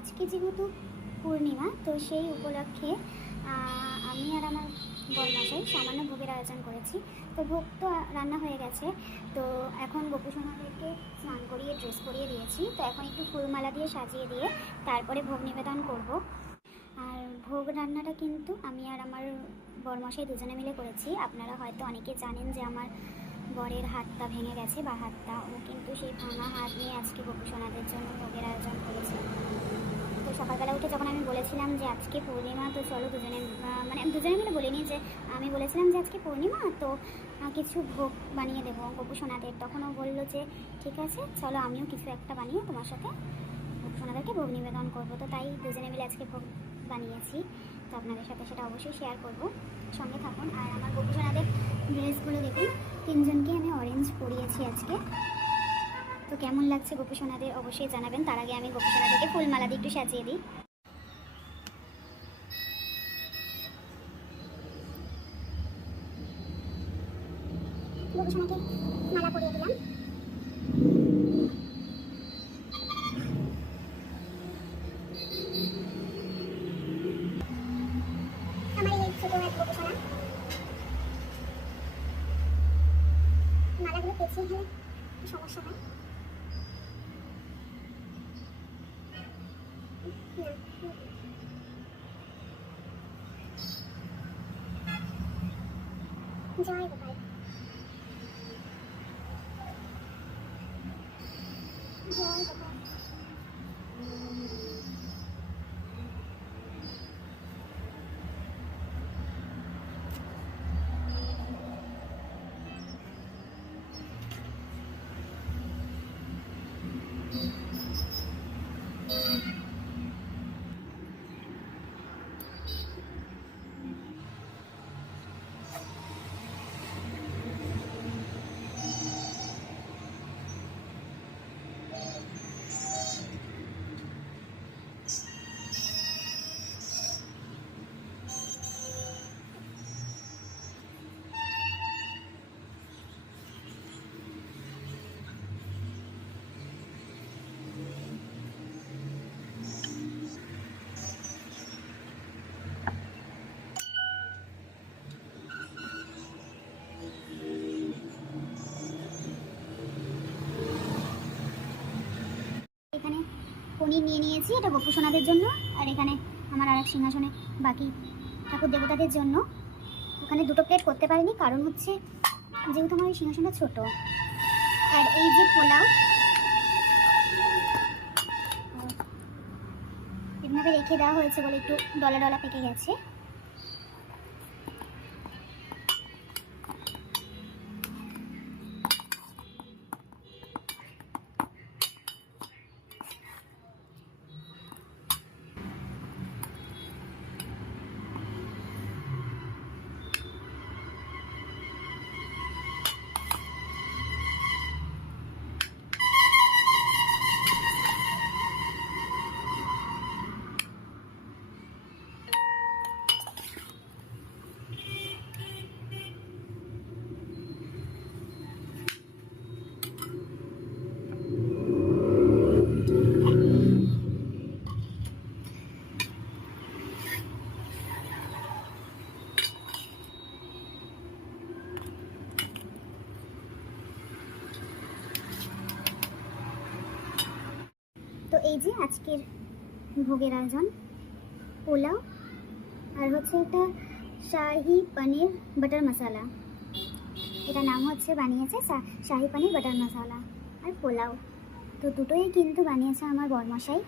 আজকে যেহেতু পূর্ণিমা, তো সেই উপলক্ষে আমি আর আমার বরমাসাই সামান্য ভোগের আয়োজন করেছি। তো ভোগ তো রান্না হয়ে গেছে। তো এখন গোপুসোনাদেরকে স্নান করিয়ে ড্রেস পরিয়ে দিয়েছি। তো এখন একটু ফুলমালা দিয়ে সাজিয়ে দিয়ে তারপরে ভোগ নিবেদন করব। আর ভোগ রান্নাটা কিন্তু আমি আর আমার বরমশাই দুজনে মিলে করেছি। আপনারা হয়তো অনেকে জানেন যে আমার বরের হাতটা ভেঙে গেছে বা হাতটা ও কিন্তু সেই ভাঙা হাত নিয়ে আজকে গোপুসোনাদের জন্য ভোগের আয়োজন করেছে। সকালবেলা উঠে যখন আমি বলেছিলাম যে আজকে পূর্ণিমা, তো চলো দুজনে মানে দুজনে মিলে বলিনি যে, আমি বলেছিলাম যে আজকে পূর্ণিমা, তো কিছু ভোগ বানিয়ে দেবো গোপুসোনাদের তখন ও বলল যে, ঠিক আছে, চলো আমিও কিছু একটা বানিয়ে তোমার সাথে গোপুসোনাদেরকে ভোগ নিবেদন করব। তো তাই দুজনে মিলে আজকে ভোগ বানিয়েছি। তো আপনাদের সাথে সেটা অবশ্যই শেয়ার করব। সঙ্গে থাকুন। আর আমার গোপুসোনাদের ড্রেসগুলো দেখুন। তিনজনকে আমি অরেঞ্জ পরিয়েছি আজকে। তো কেমন লাগছে গোপুসোনাদের অবশ্যই জানাবেন। তার আগে আমি গোপুসোনাদেরকে ফুলমালা দিয়ে একটু সাজিয়ে দিই। গোপুসোনাকে মালা পরিয়ে দিলাম। আমার এই ছোট এক মালাগুলো পেঁচিয়ে গেলে সমস্যা হয় 你加一个吧 পনির নিয়ে নিয়েছি, এটা গোপুসোনাদের জন্য। আর এখানে আমার আরেক সিংহাসনে বাকি ঠাকুর দেবতাদের জন্য। ওখানে দুটো প্লেট করতে পারিনি, কারণ হচ্ছে যেহেতু আমার ওই সিংহাসনটা ছোট। আর এই যে পোলাও এভাবে রেখে দেওয়া হয়েছে বলে একটু ডলা ডলা পেকে গেছে। এই যে আজকের ভোগের আয়োজন, পোলাও আর হচ্ছে এটা শাহি পনির বাটার মশালা। এটা নাম হচ্ছে বানিয়েছে শাহি পনির বাটার মশালা আর পোলাও। তো দুটোই কিন্তু বানিয়েছে আমার বরমশাই।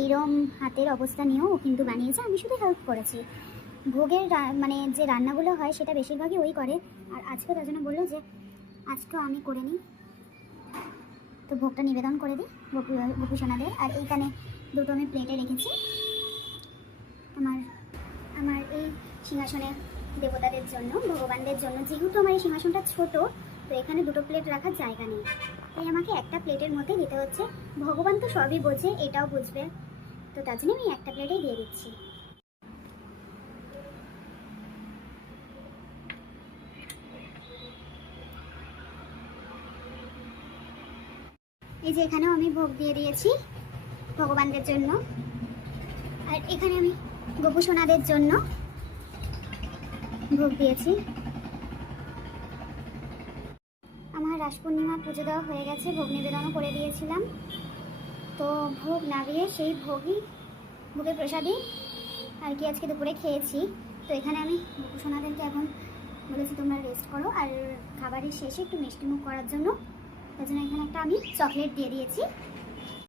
এইরম হাতের অবস্থা নিয়েও ও কিন্তু বানিয়েছে। আমি শুধু হেল্প করেছি। ভোগের মানে যে রান্নাগুলো হয় সেটা বেশিরভাগই ওই করে। আর আজকে তার জন্য বলল যে, আজকেও আমি করে নিই। তো ভোগটা নিবেদন করে দিই গোপু গোপুসোনাদের। আর এইখানে দুটো আমি প্লেটে রেখেছি। আমার আমার এই সিংহাসনে দেবতাদের জন্য, ভগবানদের জন্য। যেহেতু আমার এই সিংহাসনটা ছোট, তো এখানে দুটো প্লেট রাখার জায়গা নেই। তাই আমাকে একটা প্লেটের মধ্যে দিতে হচ্ছে। ভগবান তো সবই বোঝে, এটাও বুঝবে। তো তার জন্য আমি একটা প্লেটেই দিয়ে দিচ্ছি। এই যে এখানেও আমি ভোগ দিয়ে দিয়েছি ভগবানদের জন্য। আর এখানে আমি গোপু সোনাদের জন্য ভোগ দিয়েছি। আমার রাস পূর্ণিমা পুজো দেওয়া হয়ে গেছে, ভোগ নিবেদনও করে দিয়েছিলাম। তো ভোগ না দিয়ে সেই ভোগই, ভোগের প্রসাদই আর কি আজকে দুপুরে খেয়েছি। তো এখানে আমি গোপু সোনাদেরকে এখন বলেছি তোমরা রেস্ট করো আর খাবারের শেষে একটু মিষ্টিমুখ করার জন্য তার জন্য এখানে একটা আমি চকলেট দিয়ে দিয়েছি।